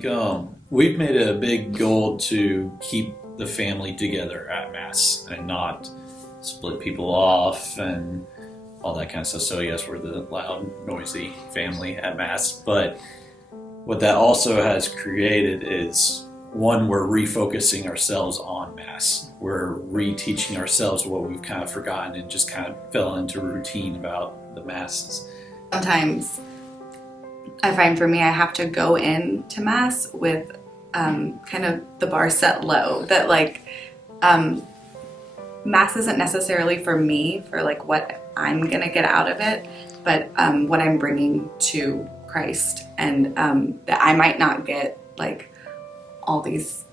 think we've made a big goal to keep the family together at Mass and not split people off and all that kind of stuff. So yes, we're the loud, noisy family at Mass. But what that also has created is, one, we're refocusing ourselves on Mass. We're reteaching ourselves what we've kind of forgotten and just kind of fell into routine about the Masses. Sometimes I find for me, I have to go into Mass with kind of the bar set low, that like Mass isn't necessarily for me, for like what I'm gonna get out of it, but what I'm bringing to Christ, and that I might not get like all these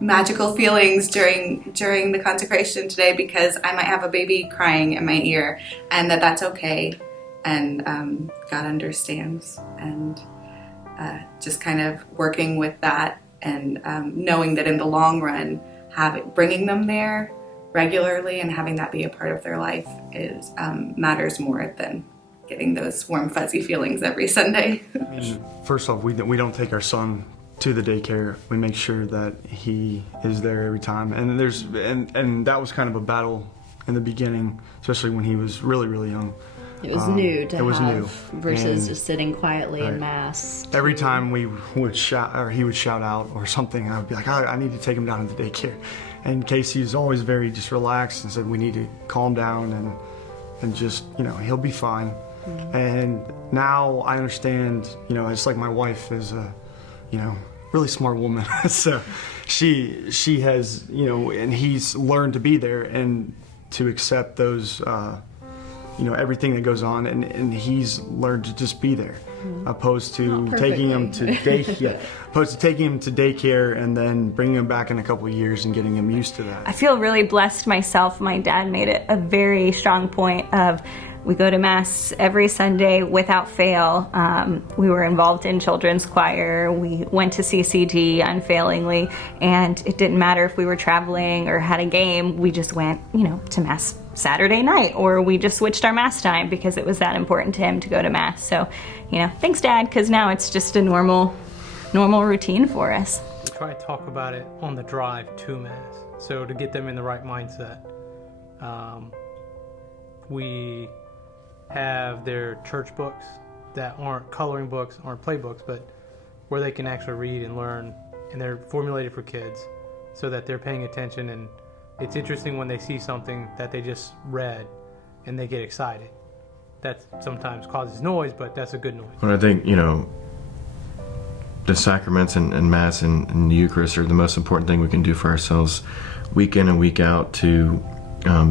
magical feelings during the consecration today because I might have a baby crying in my ear, and that's okay, and God understands, and just kind of working with that, and knowing that in the long run, bringing them there regularly and having that be a part of their life is matters more than getting those warm fuzzy feelings every Sunday. First off, we don't take our son to the daycare. We make sure that he is there every time, and that was kind of a battle in the beginning, especially when he was really, really young. It was new to have versus and, just sitting quietly in Mass. Every time we would shout, or he would shout out or something, I would be like, I need to take him down to the daycare. And Casey's always very just relaxed and said, we need to calm down and just, he'll be fine. Mm-hmm. And now I understand, it's like my wife is a, really smart woman. So she has, and he's learned to be there and to accept those, everything that goes on, and he's learned to just be there, opposed to taking him to daycare and then bringing him back in a couple of years and getting him used to that. I feel really blessed myself. My dad made it a very strong point of, we go to Mass every Sunday without fail. We were involved in children's choir. We went to CCD unfailingly, and it didn't matter if we were traveling or had a game. We just went, to Mass Saturday night, or we just switched our Mass time because it was that important to him to go to Mass. So, thanks, Dad, because now it's just a normal routine for us. We try to talk about it on the drive to Mass, so to get them in the right mindset. We have their church books that aren't coloring books, aren't play books, but where they can actually read and learn, and they're formulated for kids so that they're paying attention. And it's interesting when they see something that they just read and they get excited. That sometimes causes noise, but that's a good noise. Well, I think, the sacraments and Mass and the Eucharist are the most important thing we can do for ourselves week in and week out to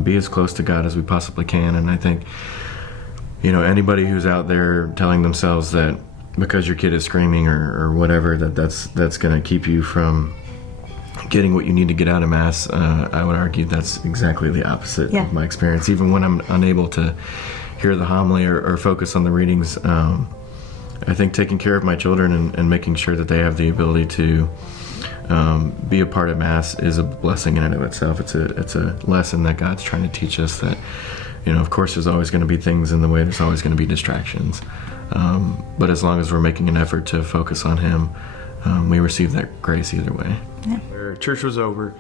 be as close to God as we possibly can. And I think, anybody who's out there telling themselves that because your kid is screaming or whatever, that's going to keep you from getting what you need to get out of Mass, I would argue that's exactly the opposite of my experience. Even when I'm unable to hear the homily or focus on the readings, I think taking care of my children and making sure that they have the ability to be a part of Mass is a blessing in and of itself. It's a lesson that God's trying to teach us that, of course there's always going to be things in the way, there's always going to be distractions. But as long as we're making an effort to focus on Him, we receive that grace either way. Yeah. Church was over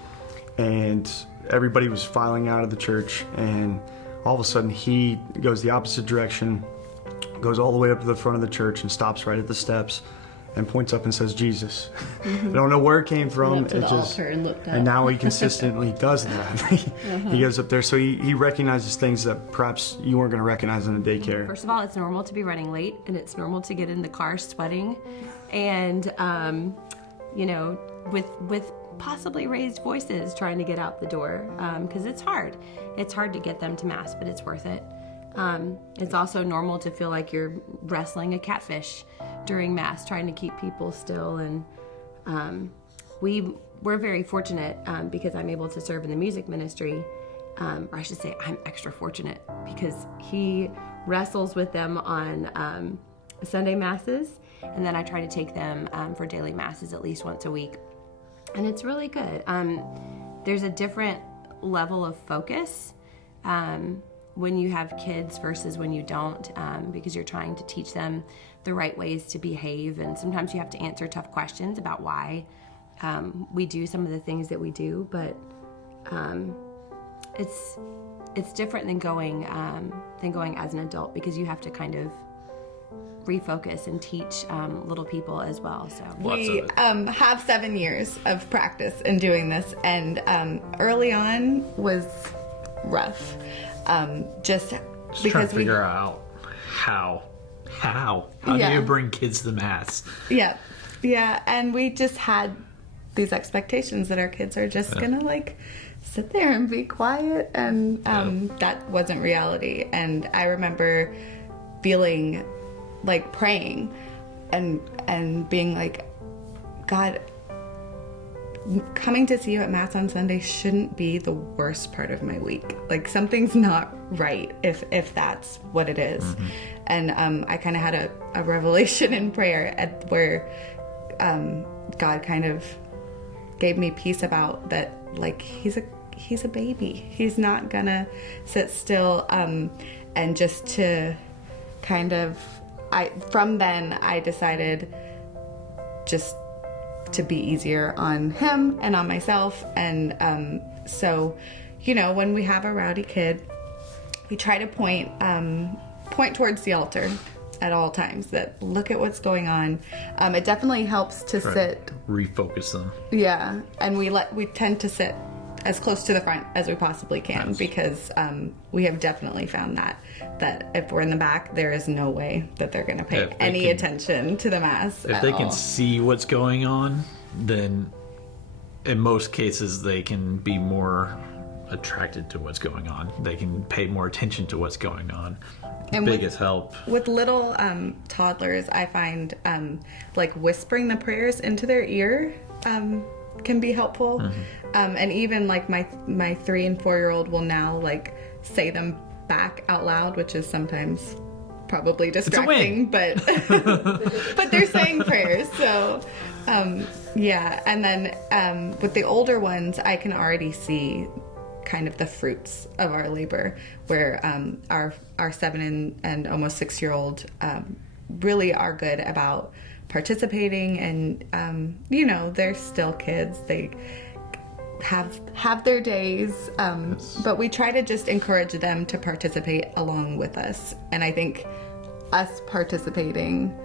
and everybody was filing out of the church, and all of a sudden he goes the opposite direction, goes all the way up to the front of the church and stops right at the steps and points up and says, Jesus. I don't know where it came from. Went up to the altar and looked up. And now he consistently does that. He goes up there, so he recognizes things that perhaps you weren't going to recognize in a daycare. First of all, it's normal to be running late, and it's normal to get in the car sweating, and with possibly raised voices trying to get out the door, because it's hard. It's hard to get them to Mass, but it's worth it. It's also normal to feel like you're wrestling a catfish during Mass, trying to keep people still. And we're very fortunate because I'm able to serve in the music ministry. Or I should say I'm extra fortunate because he wrestles with them on Sunday Masses, and then I try to take them for daily Masses at least once a week. And it's really good. There's a different level of focus when you have kids versus when you don't, because you're trying to teach them the right ways to behave, and sometimes you have to answer tough questions about why we do some of the things that we do. But it's different than going as an adult, because you have to kind of refocus and teach little people as well. So we have 7 years of practice in doing this, and early on was rough. Just because trying to figure out how do you bring kids to mass? Yeah, and we just had these expectations that our kids are just gonna like sit there and be quiet, and that wasn't reality. And I remember feeling like praying and being like, God, coming to see you at Mass on Sunday shouldn't be the worst part of my week. Like, something's not right if that's what it is. Mm-hmm. And I kind of had a revelation in prayer where God kind of gave me peace about that. Like, he's a baby. He's not gonna sit still. And just to kind of, from then I decided just to be easier on him and on myself. And so, you know, when we have a rowdy kid, we try to point towards the altar at all times, that look at what's going on. It definitely helps to sit, refocus them. Yeah, and we tend to sit as close to the front as we possibly can, because we have definitely found that if we're in the back, there is no way that they're going to pay any attention to the Mass. If they can see what's going on, then in most cases they can be more attracted to what's going on. They can pay more attention to what's going on. And biggest help with little toddlers, I find like whispering the prayers into their ear can be helpful. Mm-hmm. And even like my 3 and 4-year-old will now like say them back out loud, which is sometimes probably distracting, but but they're saying prayers. So yeah. And then with the older ones, I can already see kind of the fruits of our labor, where our 7 and almost 6-year-old really are good about participating, and you know, they're still kids. They have their days, but we try to just encourage them to participate along with us. And I think us participating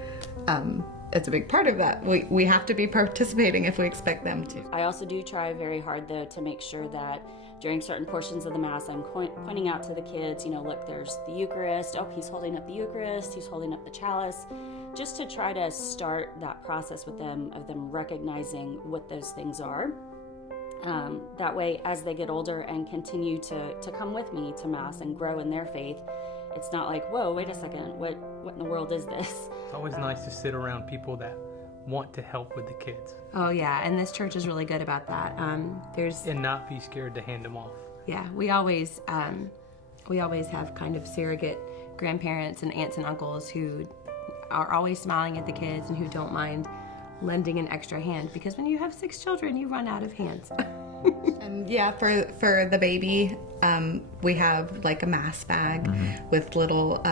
is a big part of that. We have to be participating if we expect them to. I also do try very hard, though, to make sure that during certain portions of the Mass, I'm pointing out to the kids, you know, look, there's the Eucharist. Oh, he's holding up the Eucharist. He's holding up the chalice. Just to try to start that process with them, of them recognizing what those things are. That way, as they get older and continue to come with me to Mass and grow in their faith, it's not like, whoa, wait a second, what in the world is this? It's always nice to sit around people that want to help with the kids. Oh yeah, and this church is really good about that. And not be scared to hand them off. Yeah, we always have kind of surrogate grandparents and aunts and uncles who are always smiling at the kids and who don't mind lending an extra hand, because when you have 6 children, you run out of hands. And yeah, for the baby, we have like a Mass bag with little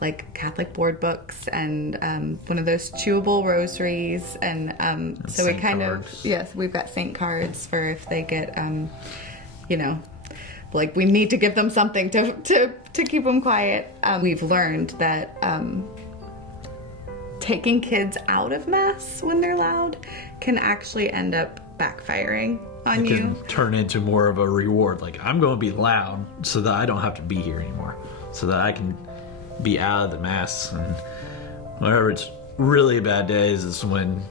like Catholic board books and one of those chewable rosaries, and so we kind of, yes, we've got saint cards for if they get you know, like we need to give them something to keep them quiet. We've learned that taking kids out of Mass when they're loud can actually end up backfiring on you. It can turn into more of a reward. Like, I'm going to be loud so that I don't have to be here anymore, so that I can be out of the Mass. And whenever it's really bad days is when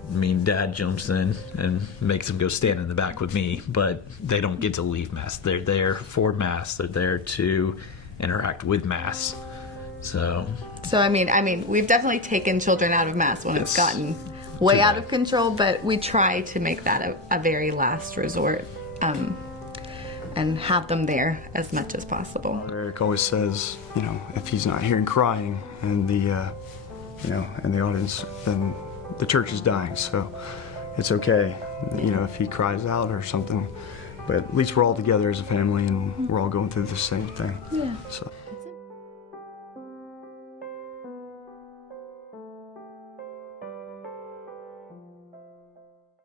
Dad jumps in and makes them go stand in the back with me, but they don't get to leave Mass. They're there for Mass. They're there to interact with Mass. So I mean, we've definitely taken children out of Mass when it's gotten way out of control, but we try to make that a very last resort, and have them there as much as possible. Eric always says, you know, if he's not hearing crying in the, you know, in the audience, then the church is dying. So it's okay, you know, if he cries out or something. but at least we're all together as a family and we're all going through the same thing. Yeah. So.